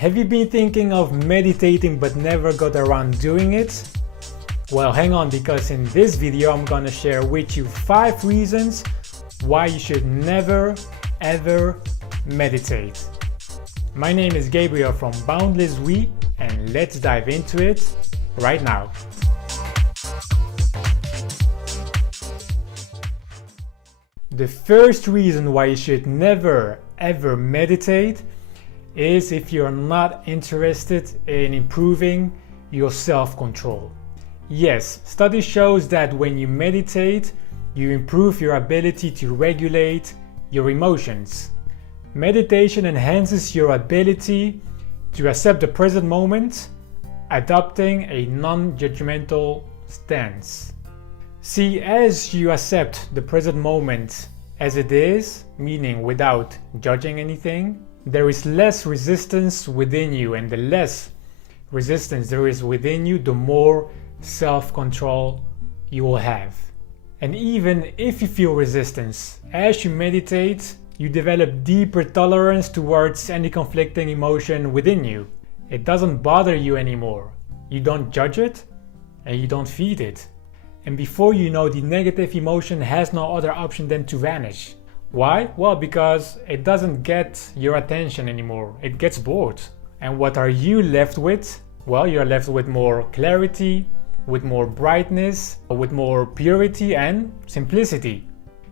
Have you been thinking of meditating but never got around doing it? Well, hang on, because in this video I'm gonna share with you 5 reasons why you should never ever meditate. My name is Gabriel from BoundlessWe, and let's dive into it right now. The first reason why you should never ever meditate is if you're not interested in improving your self-control. Yes, study shows that when you meditate, you improve your ability to regulate your emotions. Meditation enhances your ability to accept the present moment, adopting a non-judgmental stance. See, as you accept the present moment as it is, meaning without judging anything, there is less resistance within you, and the less resistance there is within you, the more self-control you will have. And even if you feel resistance, as you meditate, you develop deeper tolerance towards any conflicting emotion within you. It doesn't bother you anymore. You don't judge it and you don't feed it. And before you know, the negative emotion has no other option than to vanish. Why? Well, because it doesn't get your attention anymore. It gets bored. And what are you left with? Well, you're left with more clarity, with more brightness, with more purity and simplicity.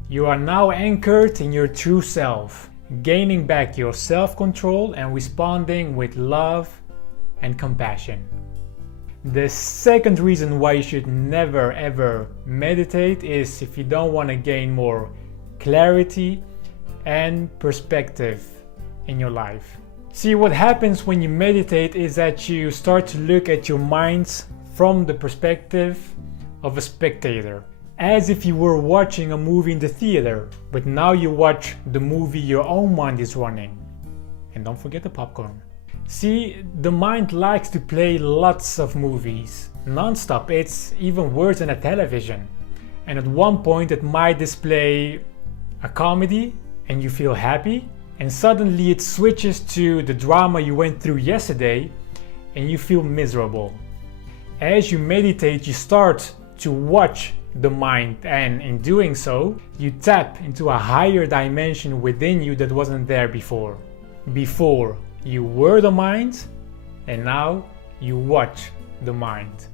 You are now anchored in your true self, gaining back your self-control and responding with love and compassion. The second reason why you should never ever meditate is if you don't want to gain more clarity and perspective in your life. See, what happens when you meditate is that you start to look at your mind from the perspective of a spectator, as if you were watching a movie in the theater, but now you watch the movie your own mind is running. And don't forget the popcorn. See, the mind likes to play lots of movies, non-stop. It's even worse than a television. And at one point it might display a comedy and you feel happy, and suddenly it switches to the drama you went through yesterday and you feel miserable. As you meditate, you start to watch the mind, and in doing so, you tap into a higher dimension within you that wasn't there before. Before, you were the mind, and now you watch the mind.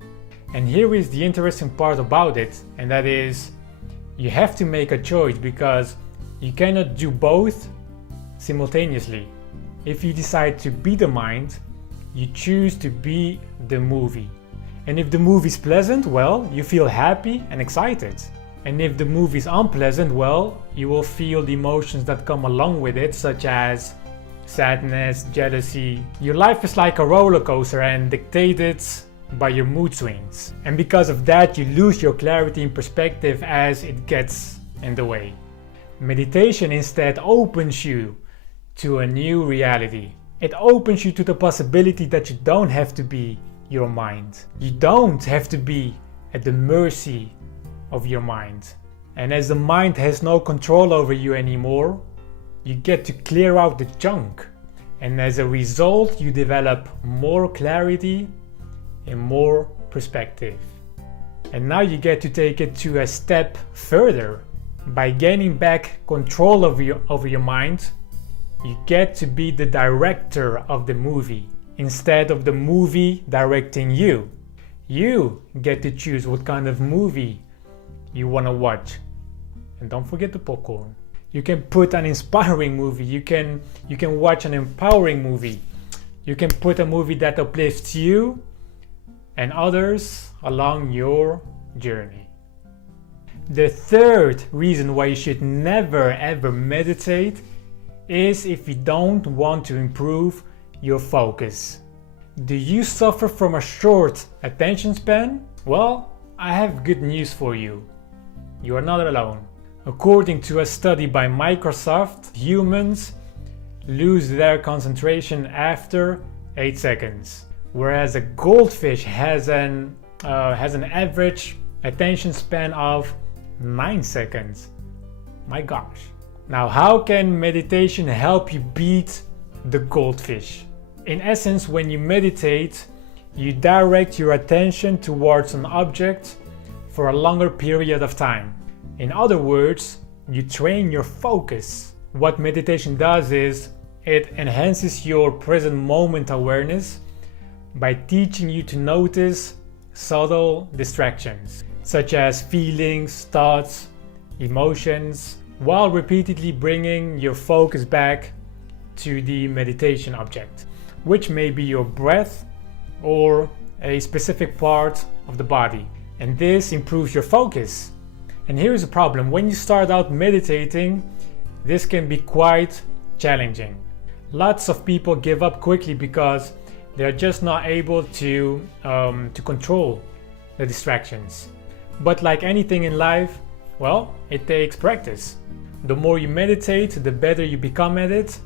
And here is the interesting part about it, and that is you have to make a choice, because you cannot do both simultaneously. If you decide to be the mind, you choose to be the movie. And if the movie is pleasant, well, you feel happy and excited. And if the movie is unpleasant, well, you will feel the emotions that come along with it, such as sadness, jealousy. Your life is like a roller coaster and dictated by your mood swings. And because of that, you lose your clarity and perspective as it gets in the way. Meditation instead opens you to a new reality. It opens you to the possibility that you don't have to be your mind. You don't have to be at the mercy of your mind. And as the mind has no control over you anymore, you get to clear out the junk. And as a result, you develop more clarity and more perspective. And now you get to take it to a step further. By gaining back control over your mind, you get to be the director of the movie, instead of the movie directing you. You get to choose what kind of movie you want to watch. And don't forget the popcorn. You can put an inspiring movie. You can watch an empowering movie. You can put a movie that uplifts you and others along your journey. The third reason why you should never ever meditate is if you don't want to improve your focus. Do you suffer from a short attention span? Well, I have good news for you. You are not alone. According to a study by Microsoft, humans lose their concentration after 8 seconds, whereas a goldfish has an average attention span of 9 seconds. My gosh. Now, how can meditation help you beat the goldfish? In essence, when you meditate, you direct your attention towards an object for a longer period of time. In other words, you train your focus. What meditation does is it enhances your present moment awareness by teaching you to notice subtle distractions, such as feelings, thoughts, emotions, while repeatedly bringing your focus back to the meditation object, which may be your breath or a specific part of the body. And this improves your focus. And here's the problem: when you start out meditating, this can be quite challenging. Lots of people give up quickly because they're just not able to control the distractions. But like anything in life, well, it takes practice. The more you meditate, the better you become at it,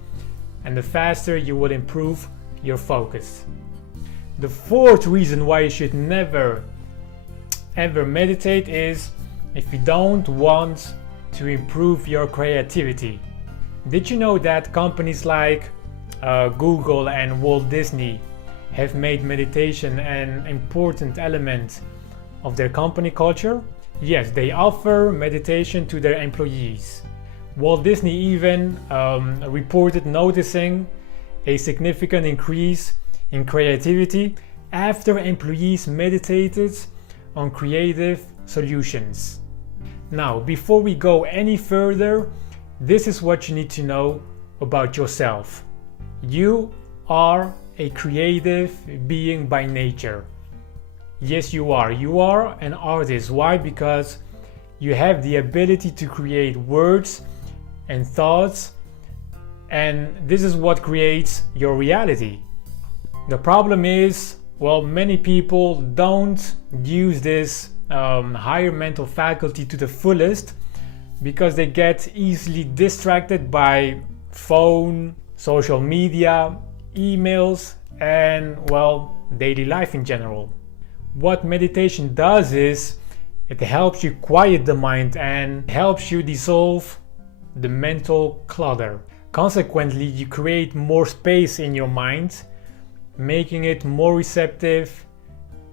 and the faster you will improve your focus. The fourth reason why you should never ever meditate is if you don't want to improve your creativity. Did you know that companies like Google and Walt Disney have made meditation an important element of their company culture? Yes, they offer meditation to their employees. Walt Disney even reported noticing a significant increase in creativity after employees meditated on creative solutions. Now, before we go any further, this is what you need to know about yourself. You are a creative being by nature. Yes, you are. You are an artist. Why? Because you have the ability to create words and thoughts, and this is what creates your reality. The problem is, well, many people don't use this higher mental faculty to the fullest because they get easily distracted by phone, social media, emails, and, well, daily life in general. What meditation does is it helps you quiet the mind and helps you dissolve the mental clutter. Consequently, you create more space in your mind, making it more receptive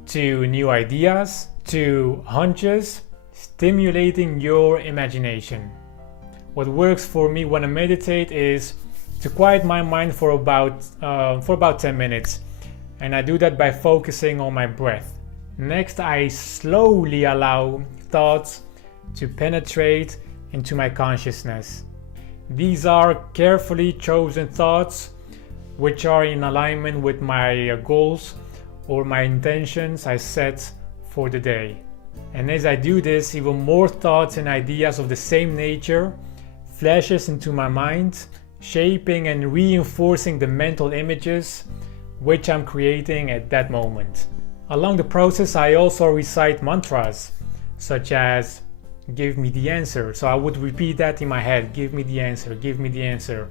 to new ideas, to hunches, stimulating your imagination. What works for me when I meditate is to quiet my mind for about 10 minutes, and I do that by focusing on my breath. Next, I slowly allow thoughts to penetrate into my consciousness. These are carefully chosen thoughts which are in alignment with my goals or my intentions I set for the day. And as I do this, even more thoughts and ideas of the same nature flashes into my mind, shaping and reinforcing the mental images which I'm creating at that moment. Along the process, I also recite mantras such as "give me the answer." So I would repeat that in my head: "Give me the answer, give me the answer,"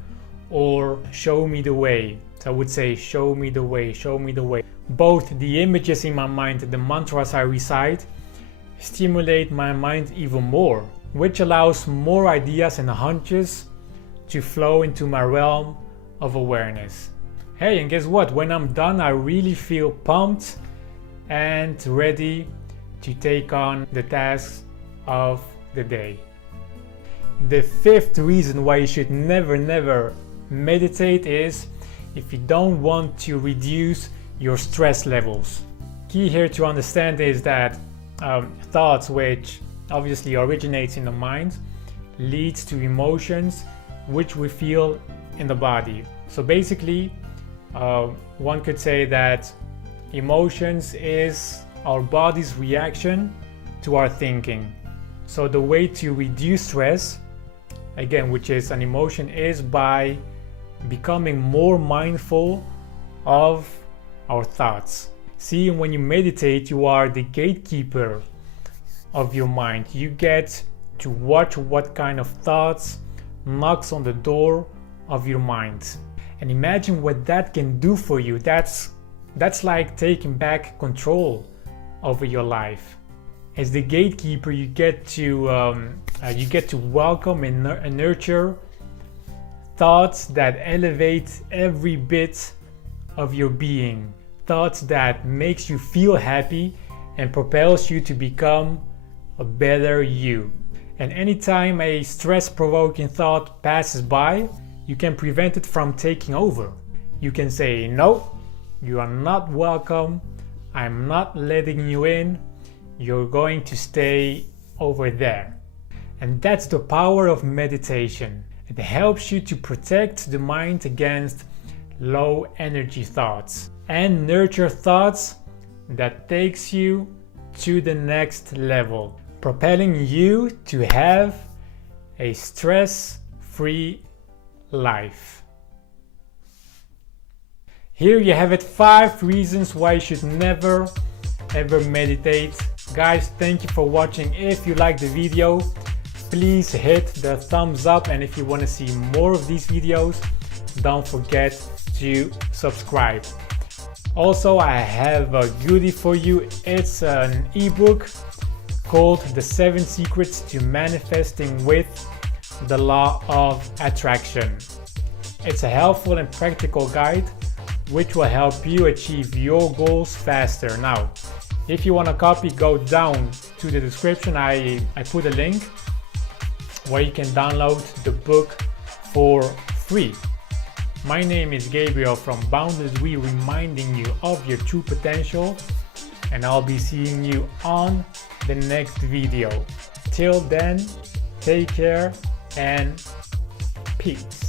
or "show me the way." So I would say "show me the way, show me the way." Both the images in my mind and the mantras I recite stimulate my mind even more, which allows more ideas and hunches to flow into my realm of awareness. Hey, and guess what? When I'm done, I really feel pumped and ready to take on the tasks of the day. The fifth reason why you should never meditate is if you don't want to reduce your stress levels. Key here to understand is that thoughts, which obviously originates in the mind, leads to emotions which we feel in the body. So basically, one could say that emotions is our body's reaction to our thinking. So the way to reduce stress, again, which is an emotion, is by becoming more mindful of our thoughts. See, when you meditate, you are the gatekeeper of your mind. You get to watch what kind of thoughts knocks on the door of your mind. And imagine what that can do for you. That's like taking back control over your life. As the gatekeeper, you get to welcome and nurture thoughts that elevate every bit of your being, thoughts that makes you feel happy and propels you to become a better you. And anytime a stress-provoking thought passes by, you can prevent it from taking over. You can say, no, you are not welcome, I'm not letting you in, you're going to stay over there. And that's the power of meditation. It helps you to protect the mind against low energy thoughts and nurture thoughts that takes you to the next level, propelling you to have a stress-free life. Here you have it, 5 reasons why you should never ever meditate. Guys, thank you for watching. If you like the video, please hit the thumbs up, and if you want to see more of these videos, don't forget to subscribe. Also, I have a goodie for you. It's an ebook called The 7 Secrets to Manifesting with the Law of Attraction. It's a helpful and practical guide which will help you achieve your goals faster. Now, if you want a copy, go down to the description. I put a link where you can download the book for free. My name is Gabriel from BoundlessWe, reminding you of your true potential, and I'll be seeing you on the next video. Till then, take care and peace.